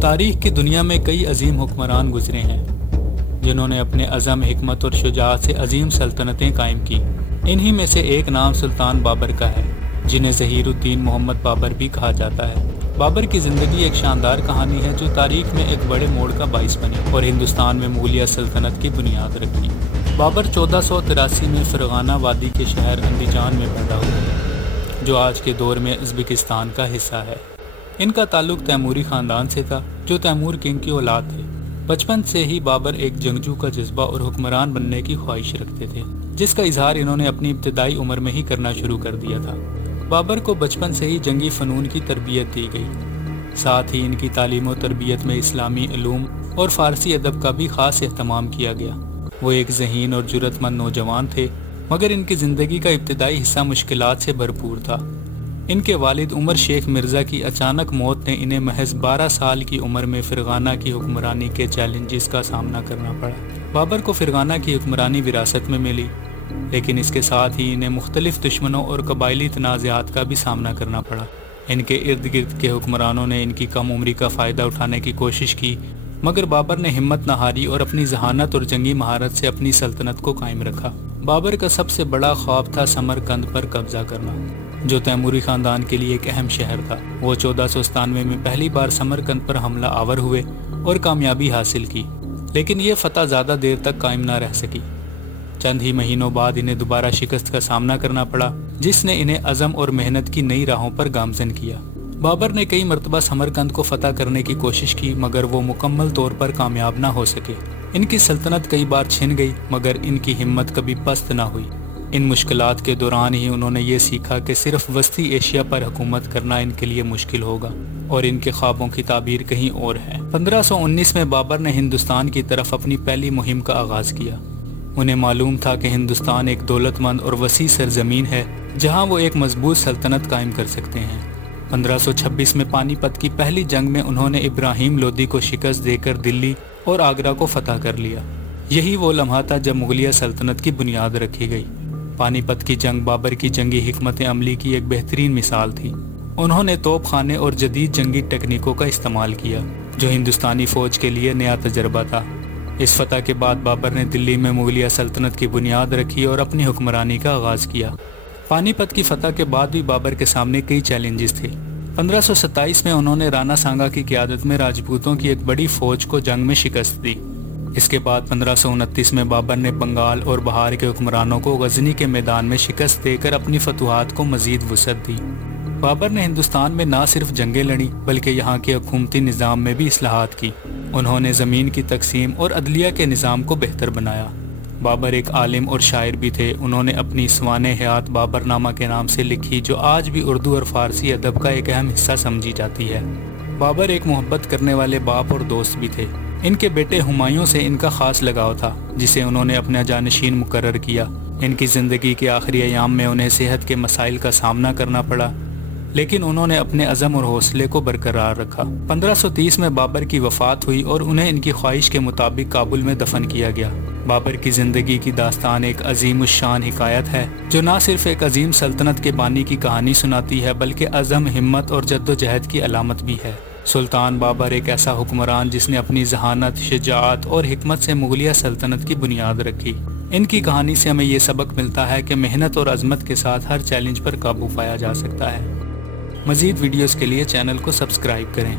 تاریخ کی دنیا میں کئی عظیم حکمران گزرے ہیں جنہوں نے اپنے عزم، حکمت اور شجاعت سے عظیم سلطنتیں قائم کی۔ انہی میں سے ایک نام سلطان بابر کا ہے، جنہیں ظہیر الدین محمد بابر بھی کہا جاتا ہے۔ بابر کی زندگی ایک شاندار کہانی ہے جو تاریخ میں ایک بڑے موڑ کا باعث بنی اور ہندوستان میں مغلیہ سلطنت کی بنیاد رکھی۔ بابر 1483 میں فرغانہ وادی کے شہر اندیجان میں پیدا ہوئے، جو آج کے دور میں ازبکستان کا حصہ ہے۔ ان کا تعلق تیموری خاندان سے تھا، جو تیمور کنگ کی اولاد تھے۔ بچپن سے ہی بابر ایک جنگجو کا جذبہ اور حکمران بننے کی خواہش رکھتے تھے، جس کا اظہار انہوں نے اپنی ابتدائی عمر میں ہی کرنا شروع کر دیا تھا۔ بابر کو بچپن سے ہی جنگی فنون کی تربیت دی گئی، ساتھ ہی ان کی تعلیم و تربیت میں اسلامی علوم اور فارسی ادب کا بھی خاص اہتمام کیا گیا۔ وہ ایک ذہین اور جرأت مند نوجوان تھے، مگر ان کی زندگی کا ابتدائی حصہ مشکلات سے بھرپور تھا۔ ان کے والد عمر شیخ مرزا کی اچانک موت نے انہیں محض 12 سال کی عمر میں فرغانہ کی حکمرانی کے چیلنجز کا سامنا کرنا پڑا۔ بابر کو فرغانہ کی حکمرانی وراثت میں ملی، لیکن اس کے ساتھ ہی انہیں مختلف دشمنوں اور قبائلی تنازعات کا بھی سامنا کرنا پڑا۔ ان کے ارد گرد کے حکمرانوں نے ان کی کم عمری کا فائدہ اٹھانے کی کوشش کی، مگر بابر نے ہمت نہ ہاری اور اپنی ذہانت اور جنگی مہارت سے اپنی سلطنت کو قائم رکھا۔ بابر کا سب سے بڑا خواب تھا سمرقند پر قبضہ کرنا، جو تیموری خاندان کے لیے ایک اہم شہر تھا۔ وہ 1497 میں پہلی بار سمرقند پر حملہ آور ہوئے اور کامیابی حاصل کی، لیکن یہ فتح زیادہ دیر تک قائم نہ رہ سکی۔ چند ہی مہینوں بعد انہیں دوبارہ شکست کا سامنا کرنا پڑا، جس نے انہیں عزم اور محنت کی نئی راہوں پر گامزن کیا۔ بابر نے کئی مرتبہ سمرقند کو فتح کرنے کی کوشش کی، مگر وہ مکمل طور پر کامیاب نہ ہو سکے۔ ان کی سلطنت کئی بار چھن گئی، مگر ان کی ہمت کبھی پست نہ ہوئی۔ ان مشکلات کے دوران ہی انہوں نے یہ سیکھا کہ صرف وسطی ایشیا پر حکومت کرنا ان کے لیے مشکل ہوگا اور ان کے خوابوں کی تعبیر کہیں اور ہے۔ 1519 میں بابر نے ہندوستان کی طرف اپنی پہلی مہم کا آغاز کیا۔ انہیں معلوم تھا کہ ہندوستان ایک دولت مند اور وسیع سرزمین ہے جہاں وہ ایک مضبوط سلطنت قائم کر سکتے ہیں۔ 1526 میں پانی پت کی پہلی جنگ میں انہوں نے ابراہیم لودھی کو شکست دے کر دلی اور آگرہ کو فتح کر لیا۔ یہی وہ لمحہ تھا جب مغلیہ سلطنت کی بنیاد رکھی گئی۔ پانی پت کی جنگ بابر کی جنگی حکمت عملی کی ایک بہترین مثال تھی۔ انہوں نے توپ خانے اور جدید جنگی ٹیکنیکوں کا استعمال کیا، جو ہندوستانی فوج کے لیے نیا تجربہ تھا۔ اس فتح کے بعد بابر نے دلی میں مغلیہ سلطنت کی بنیاد رکھی اور اپنی حکمرانی کا آغاز کیا۔ پانی پت کی فتح کے بعد بھی بابر کے سامنے کئی چیلنجز تھے۔ 1527 میں انہوں نے رانا سانگا کی قیادت میں راجپوتوں کی ایک بڑی فوج کو جنگ میں شکست دی۔ اس کے بعد 1529 میں بابر نے بنگال اور بہار کے حکمرانوں کو غزنی کے میدان میں شکست دے کر اپنی فتوحات کو مزید وسعت دی۔ بابر نے ہندوستان میں نہ صرف جنگیں لڑیں بلکہ یہاں کے حکومتی نظام میں بھی اصلاحات کی۔ انہوں نے زمین کی تقسیم اور عدلیہ کے نظام کو بہتر بنایا۔ بابر ایک عالم اور شاعر بھی تھے۔ انہوں نے اپنی سوانح حیات بابر نامہ کے نام سے لکھی، جو آج بھی اردو اور فارسی ادب کا ایک اہم حصہ سمجھی جاتی ہے۔ بابر ایک محبت کرنے والے باپ اور دوست بھی تھے۔ ان کے بیٹے ہمایوں سے ان کا خاص لگاؤ تھا، جسے انہوں نے اپنا جانشین مقرر کیا۔ ان کی زندگی کے آخری ایام میں انہیں صحت کے مسائل کا سامنا کرنا پڑا، لیکن انہوں نے اپنے عزم اور حوصلے کو برقرار رکھا۔ 1530 میں بابر کی وفات ہوئی اور انہیں ان کی خواہش کے مطابق کابل میں دفن کیا گیا۔ بابر کی زندگی کی داستان ایک عظیم الشان حکایت ہے، جو نہ صرف ایک عظیم سلطنت کے بانی کی کہانی سناتی ہے بلکہ عزم، ہمت اور جد و جہد کی علامت بھی ہے۔ سلطان بابر ایک ایسا حکمران جس نے اپنی ذہانت، شجاعت اور حکمت سے مغلیہ سلطنت کی بنیاد رکھی۔ ان کی کہانی سے ہمیں یہ سبق ملتا ہے کہ محنت اور عظمت کے ساتھ ہر چیلنج پر قابو پایا جا سکتا ہے۔ مزید ویڈیوز کے لیے چینل کو سبسکرائب کریں۔